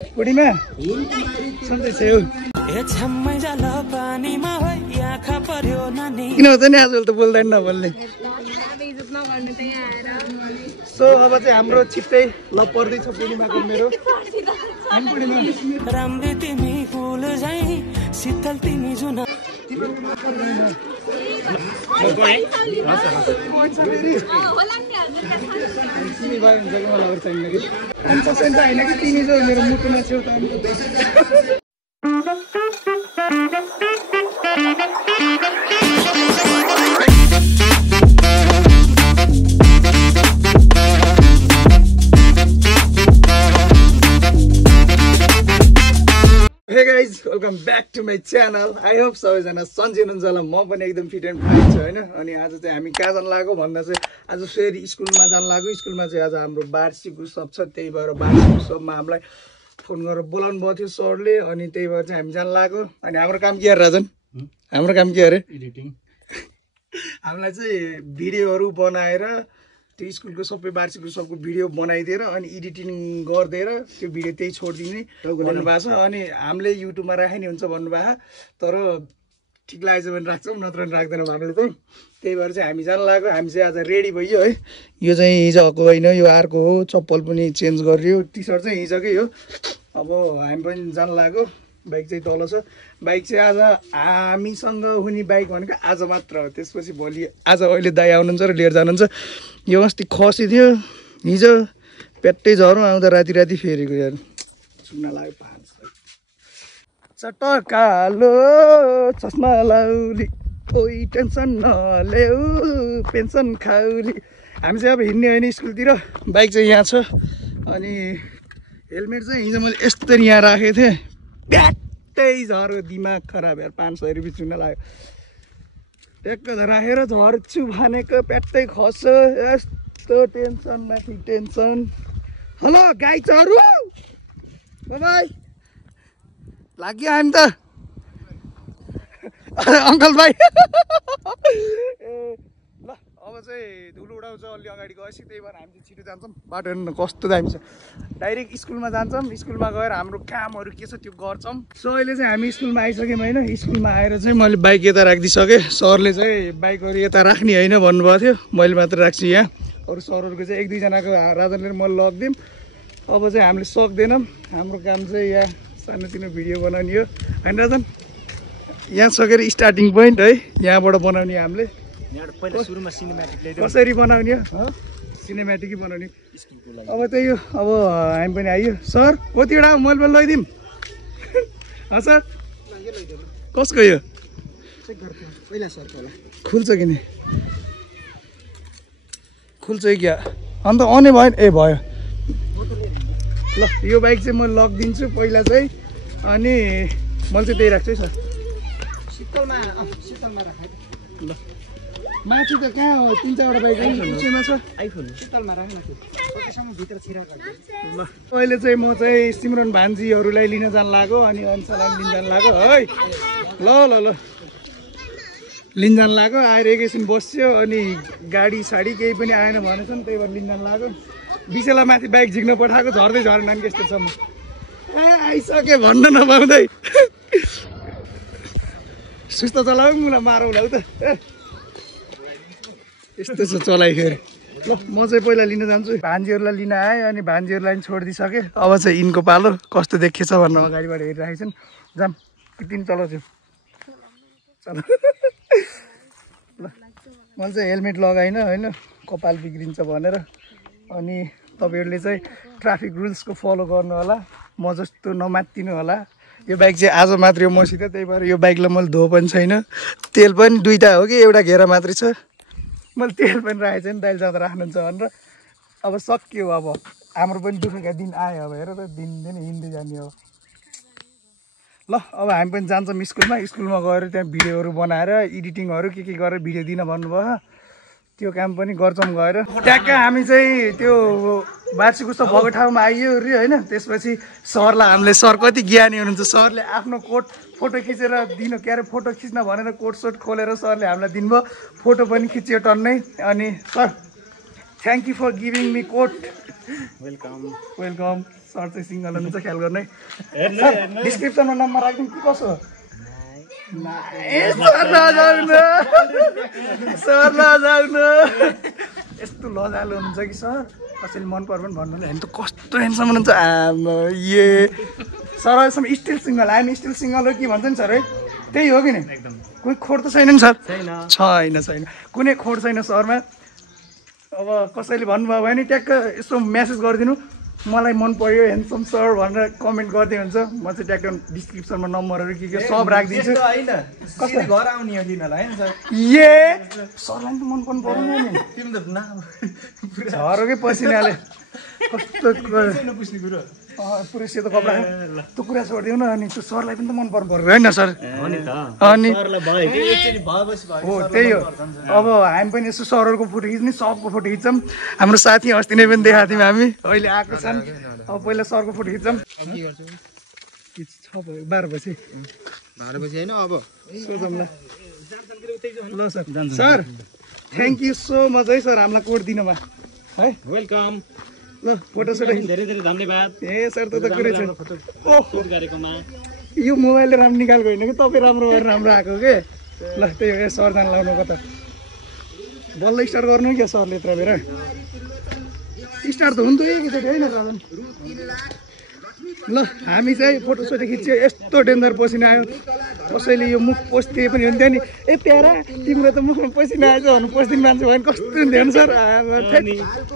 बुढीमा सन्चै छेउ किन हुन्छ नि आजकल त बोल्दैन नबोल्ने सो अब चाहिँ हाम्रो छिट्टै ल पर्दैछ बुढीमाको मेरो राम्रै तिमी फुल झै शीतल तिमी जुन तिमी जो मेरो मुटुमा छेउ त Hey guys, welcome back to my channel. I hope सबैजना सन्चै हुनुहुन्छ होला। म पनि एकदम फिट एन्ड फाइन छु हैन। अनि आज चाहिँ हामी कहाँ जान लागो भन्दा चाहिँ आज फेरि स्कुलमा जान लागो। स्कुलमा चाहिँ आज हाम्रो वार्षिक उत्सव छ। त्यही भएर वार्षिक उत्सवमा हामीलाई फोन गरेर बोलाउनु भएको थियो सरले। अनि त्यही भएर चाहिँ हामी जान लागो। अनि हाम्रो काम के अरे राजन? हाम्रो काम के अरे? एडिटिङ। हामीलाई चाहिँ भिडियोहरु बनाएर त्यो स्कुलको सबै वार्षिक उत्सवको भिडियो बनाइदिएर अनि एडिटिङ गरिदिएर त्यो भिडियो त्यही छोडिदिने भन्नुभएको छ। अनि हामीले युट्युबमा राखे नि हुन्छ भन्नुभएको, तर ठिक लागेछ भने राख्छौँ, नत्र भने राख्दैनौँ हामीले चाहिँ। त्यही भएर चाहिँ हामी जान लाग्यो। हामी चाहिँ आज रेडी भइयो है। यो चाहिँ हिजोको होइन, यो अर्को हो। चप्पल पनि चेन्ज गरियो, टी सर्ट चाहिँ हिजोकै हो। अब हामी पनि जान लाग्यो। बाइक चाहिँ तल छ। बाइक चाहिँ आज हामीसँग हुने बाइक भनेको आज मात्र हो। त्यसपछि भोलि आज अहिले दाइ आउनुहुन्छ र लिएर जानुहुन्छ। यो अस्ति खसी थियो, हिजो पेट्टै झरौँ आउँदा राति राति फेरेको यार। सुन्न लाग्यो पाँच चट्ट कालो चस्मा लाउली कोही टेन्सन नल्याउ पेन्सन खाउली। हामी चाहिँ अब हिँड्ने होइन स्कुलतिर। बाइक चाहिँ यहाँ छ। अनि हेलमेट चाहिँ हिजो मैले यस्तरी यहाँ राखेको थिएँ, प्याट्टै झर्यो। दिमाग खराब यार। 500 रुपियाँ चुन्न लाग्यो। ट्याक्क राखेर झर्छु भनेको प्याट्टै खस्यो। यस्तो टेन्सन माथि टेन्सन। हेलो गाई चरु बाबाई लाग्यो हामी त अङ्कल भाइ। ए ल अब चाहिँ धुलो उडाउँछ अलि अगाडि गएपछि। त्यही भएर हामी चाहिँ छिटो जान्छौँ। बाटो हेर्नु कस्तो दामी छ। डाइरेक्ट स्कुलमा जान्छौँ। स्कुलमा गएर हाम्रो कामहरू के छ त्यो गर्छौँ। सो अहिले चाहिँ हामी स्कुलमा आइसक्यौँ होइन। स्कुलमा आएर चाहिँ मैले बाइक यता राखिदिइसकेँ। सरले चाहिँ बाइकहरू यता राख्ने होइन भन्नुभएको थियो। मैले मात्र राख्छु यहाँ। अरू सरहरूको चाहिँ 1-2जनाको राजनले मैले लगिदिउँ। अब चाहिँ हामीले सक्दैनौँ। हाम्रो काम चाहिँ यहाँ सानोतिनो भिडियो बनाउने हो होइन राजन? यहाँ सकेर स्टार्टिङ पोइन्ट है, यहाँबाट बनाउने हामीले। कसरी बनाउने हो? सिनेमेटिकै बनाउने। अब त्यही हो। अब हामी पनि आइयो। सर कतिवटा मैले पनि लैदिउँ? सर कसको यो खुल्छ कि नि? खुल्छ क्या? अन्त आउने भयो ए भयो ल। यो बाइक चाहिँ म लगिदिन्छु पहिला चाहिँ। अनि मैले चाहिँ त्यही राख्छु है सर। ल माथि त कहाँ हो? 3-4वटा बाइक नीचेमा छ। ल अहिले चाहिँ म चाहिँ सिमरन भान्जीहरूलाई लिन जान लाग्यो। अनि अन्सालाई लिन जान लाग्यो है। ल ल ल लिन जान लाग्यो। आएर एकैछिन बस्यो। अनि गाडी साडी केही पनि आएन भनेछन्। त्यही भएर लिन जान लाग्यो। बिसेला माथि बाइक झिक्न पठाएको, झर्दै झरेन नि यस्तोसम्म। ए आइसके भन्न नपाउँदै सुस्त चलाऊ मलाई मारौँ ल त। यस्तो छ चलाइ फेरि। ल म चाहिँ पहिला लिन जान्छु। भान्जीहरूलाई लिन आएँ अनि भान्जीहरूलाई पनि छोडिदिइसकेँ। अब चाहिँ यिनको पालो कस्तो देखिएछ भनेर अगाडिबाट हेरिरहेको छन्। जाम तिमी चलाउँछु चल। ल मैले चाहिँ हेलमेट लगाइनँ होइन, कपाल बिग्रिन्छ भनेर। अनि तपाईँहरूले चाहिँ ट्राफिक रुल्सको फलो गर्नु होला। म जस्तो नमात्तिनु होला। यो बाइक चाहिँ आज मात्रै हो मसित। त्यही भएर यो बाइकलाई मैले धो पनि छैन। तेल पनि 2टा हो कि एउटा घेरा मात्रै छ। मैले तेल पनि राखेको छैन दाइले जाँदा राख्नुहुन्छ भनेर। अब सक्यो। अब हाम्रो पनि दुःखका दिन आयो। अब हेर त दिनदिन हिँड्दै जाने हो। ल अब हामी पनि जान्छौँ स्कुलमा। स्कुलमा गएर त्यहाँ भिडियोहरू बनाएर एडिटिङहरू के गरेर भिडियो दिन भन्नुभयो। त्यो काम पनि गर्छौँ गएर। ट्याक्क हामी चाहिँ त्यो वार्षिक उत्सव भएको ठाउँमा आइयो रे होइन। त्यसपछि सरलाई हामीले सर कति ज्ञानी हुनुहुन्छ। सरले आफ्नो कोट फोटो खिचेर दिनु के अरे फोटो खिच्न भनेर कोट सोट खोलेर सरले हामीलाई दिनुभयो। फोटो पनि खिच्यो टन्नै। अनि sir thank you for giving me coat. Welcome welcome. Sir चाहिँ सिङ्गल हुनुहुन्छ ख्याल गर्नु है डिस्क्रिप्सनमा नम्बर राखिदिउँ कि कसो सर नजाउनु यस्तो लजालु हुनुहुन्छ कि सर कसैले मन पर्यो भने भन्नु होइन त कस्तो ह्यान्डसम हुनुहुन्छ सर अहिलेसम्म still single I'm still single हो के भन्छ नि सर है त्यही हो कि नि कोही खोट त छैन नि सर छैन कुनै खोट छैन सरमा अब कसैले भन्नुभयो भने ट्याक्क यसो म्यासेज गरिदिनु मलाई मन पर्यो ह्यान्डसम सर भनेर कमेन्ट गर्दै हुन्छ म चाहिँ ट्याक्क डिस्क्रिप्सनमा नम्बरहरू के सब राखिदिन्छु कसरी घर आउने हो लिनलाई हैन सर सरलाई त मन पर्नु पर्यो नि तिमी त नाम झरकै पसिनाले कस्तो नपुस्ने कुरो पुरै सेतो कपडा त्यो कुरा छोडिदिउ न अनि त्यो सरलाई पनि त मन पर्नु पर्यो होइन सर अनि हो त्यही हो अब हामी पनि यसो सरहरूको फोटो खिच्ने सबको फोटो खिच्छौँ हाम्रो साथी अस्ति नै पनि देखाएको थियौँ हामी अहिले आएको छन् अब पहिला सरको फोटो खिच्छौँ 12 बजी होइन अब सोचौँ ल sir thank you so much है सर हामीलाई कोड दिनमा है वेलकम ल फोटो सोटो धेरै धेरै धन्यवाद सर त कुरै छ ओहो यो मोबाइलले राम्रो निकालेको होइन कि तपाईँ राम्रो गरेर राम्रो आएको के ल त्यही हो सर जान लाउनु कता बल्ल स्टार्ट गर्नु क्या सरले यत्र बेर स्टार्ट त हुन्थ्यो एकैचोटि होइन राजन ल हामी चाहिँ फोटो सोटो खिच्यो यस्तो डेन्जर पसिना आयो कसैले यो मुख पोस्थे पनि हुन्थ्यो नि प्यारा तिम्रो त मुखमा पसिना आएछ भन्नु पोस्दिने मान्छे भयो भने कस्तो हुन्थ्यो नि सर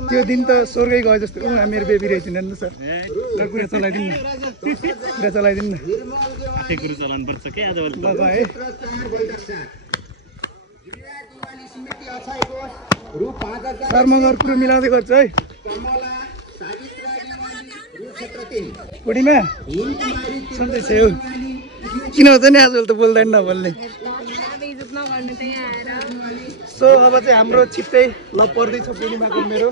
त्यो दिन त स्वर्गै गयो जस्तो मेरो बेबी रहेछ नि सर ल कुरा चलाइदिनु न कुरा चलाइदिनु न ल है सर म अरू कुरो मिलाउँदै गर्छु है बुढीमा सन्चै छेउ किन हुन्छ नि आजकल त बोल्दैन नबोल्ने सो अब चाहिँ हाम्रो छिट्टै ल पर्दैछ पूर्णिमाको मेरो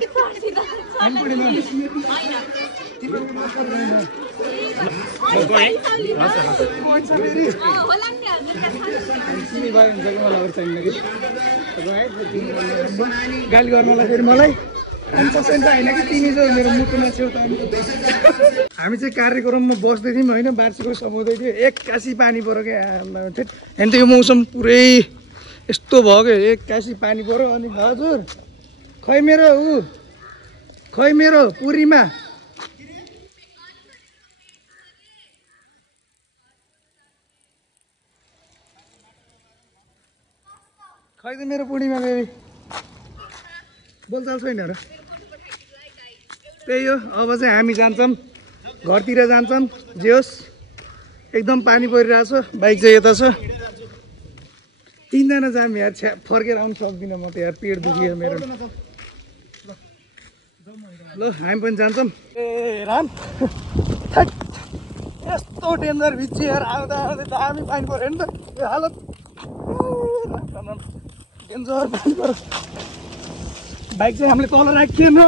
गाली गर्नलाई फेरि मलाई होइन कि तिमी चाहिँ मेरो मुटुमा छेउ त हामी चाहिँ कार्यक्रममा बस्दै थियौँ होइन बार्सीको समाउँदै थियो एक्कासी पानी पऱ्यो क्या होइन त यो मौसम पुरै यस्तो भयो क्या एक्कासी पानी पऱ्यो अनि हजुर खै मेरो पुरीमा खै त मेरो पूर्णिमा बेबी बोलचाल छैन र त्यही हो अब चाहिँ हामी जान्छौँ घरतिर जान्छौँ जे होस् एकदम पानी परिरहेछ बाइक चाहिँ यता छ 3 जना जाम यार फर्केर आउनु सक्दिनँ म त यार पेट दुखियो मेरो ल हामी पनि जान्छौँ राम यस्तो डेन्जर भिज्यो यार आउँदा दामी पानी पऱ्यो नि त यो हालत डेन्जर पानी पऱ्यो बाइक चाहिँ हामीले तल राखिएन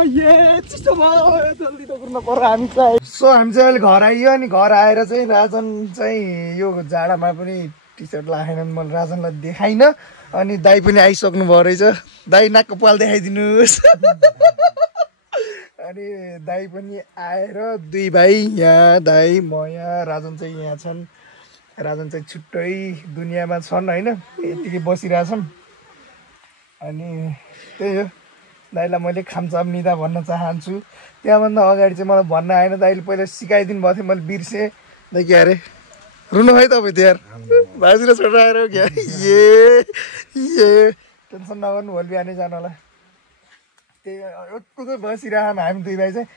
चिसो भयो जल्दी त कुर्न पर्यो हामी चाहिँ अहिले घर आइयो अनि घर आएर चाहिँ राजन चाहिँ यो जाडामा पनि टी सर्ट लगाएन मैले राजनलाई देखाइनँ अनि दाई पनि आइसक्नु भयो रहेछ दाई नाकको पाल देखाइदिनुहोस् अनि दाई पनि आएर 2 भाइ यहाँ दाई म यहाँ राजन चाहिँ यहाँ छन् राजन चाहिँ छुट्टै दुनियाँमा छन् होइन यतिकै बसिरहेछन् अनि त्यही हो दाइलाई मैले खामचाम निदा भन्न चाहन्छु त्यहाँभन्दा अगाडि चाहिँ मलाई भन्न आएन दाइले पहिला सिकाइदिनु भएको थियो मैले बिर्सेँ दाइ के अरे रुनु है तपाईँ त यार बाजी र छोडेर आएर क्या टेन्सन नगर्नु भोलि बिहानै जानु होला त्यही यत्तिकै बसिरहेको हामी 2 भाइ चाहिँ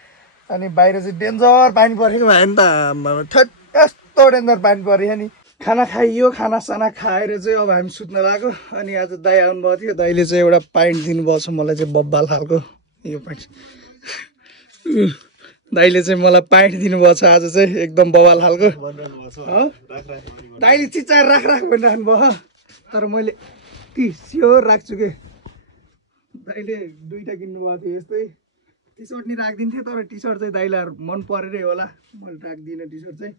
अनि बाहिर चाहिँ डेन्जर पानी परेको भयो नि त यस्तो डेन्जर पानी पऱ्यो नि खाना खाइयो खानासाना खाएर चाहिँ अब हामी सुत्न लाग्यो अनि आज दाइ आउनुभएको थियो दाइले चाहिँ एउटा पाइन्ट दिनुभएको छ मलाई चाहिँ बब्बाल खालको यो पाइन्ट दाइले चाहिँ मलाई पाइन्ट दिनुभएको छ आज चाहिँ एकदम बब्बाल खालको दाइले चिचाएर राख भनिराख्नु भयो तर मैले स्योर राख्छु के दाइले 2टा किन्नुभएको थियो यस्तै टी सर्ट नि राखिदिन्थेँ तर टी सर्ट चाहिँ दाइलाई मन परेरै होला मैले राख्दिनँ टी सर्ट चाहिँ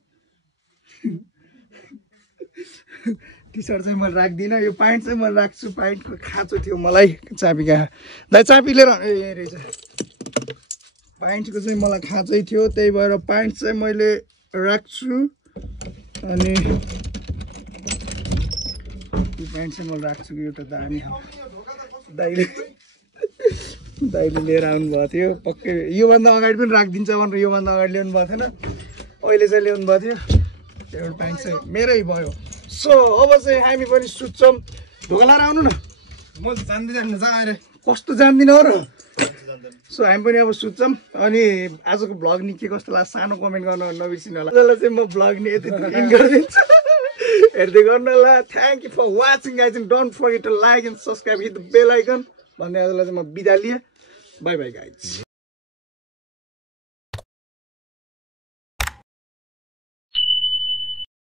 टी सर्ट चाहिँ मैले राख्दिनँ यो प्यान्ट चाहिँ मैले राख्छु प्यान्टको खाँचो थियो मलाई चाबी कहाँ दाइ चाबी लिएर ए रहेछ प्यान्टको चाहिँ मलाई खाँचै थियो, त्यही भएर प्यान्ट चाहिँ मैले राख्छु। अनि यो प्यान्ट चाहिँ मैले राख्छु कि एउटा दामी दाइले लिएर आउनुभएको थियो। पक्कै योभन्दा अगाडि पनि राखिदिन्छ भनेर योभन्दा अगाडि ल्याउनु भएको थिएन, अहिले चाहिँ ल्याउनु भएको थियो। एउटा प्यान्ट चाहिँ मेरै भयो। सो अब चाहिँ हामी पनि सुत्छौँ। ढोका लाएर आउनु न। म जान्दिनँ अरे कस्तो जान्दिनँ हो र। सो हामी पनि अब सुत्छौँ। अनि आजको भ्लग नि के कस्तो लाग्छ सानो कमेन्ट गर्न नबिर्सिनु होला। आजलाई चाहिँ म भ्लग नि यति इन गरिदिन्छु, हेर्दै गर्नु होला। Thank you for watching guys and don't forget to like and subscribe hit the bell icon भन्दै आजलाई चाहिँ म बिदा लिएँ। Bye bye guys.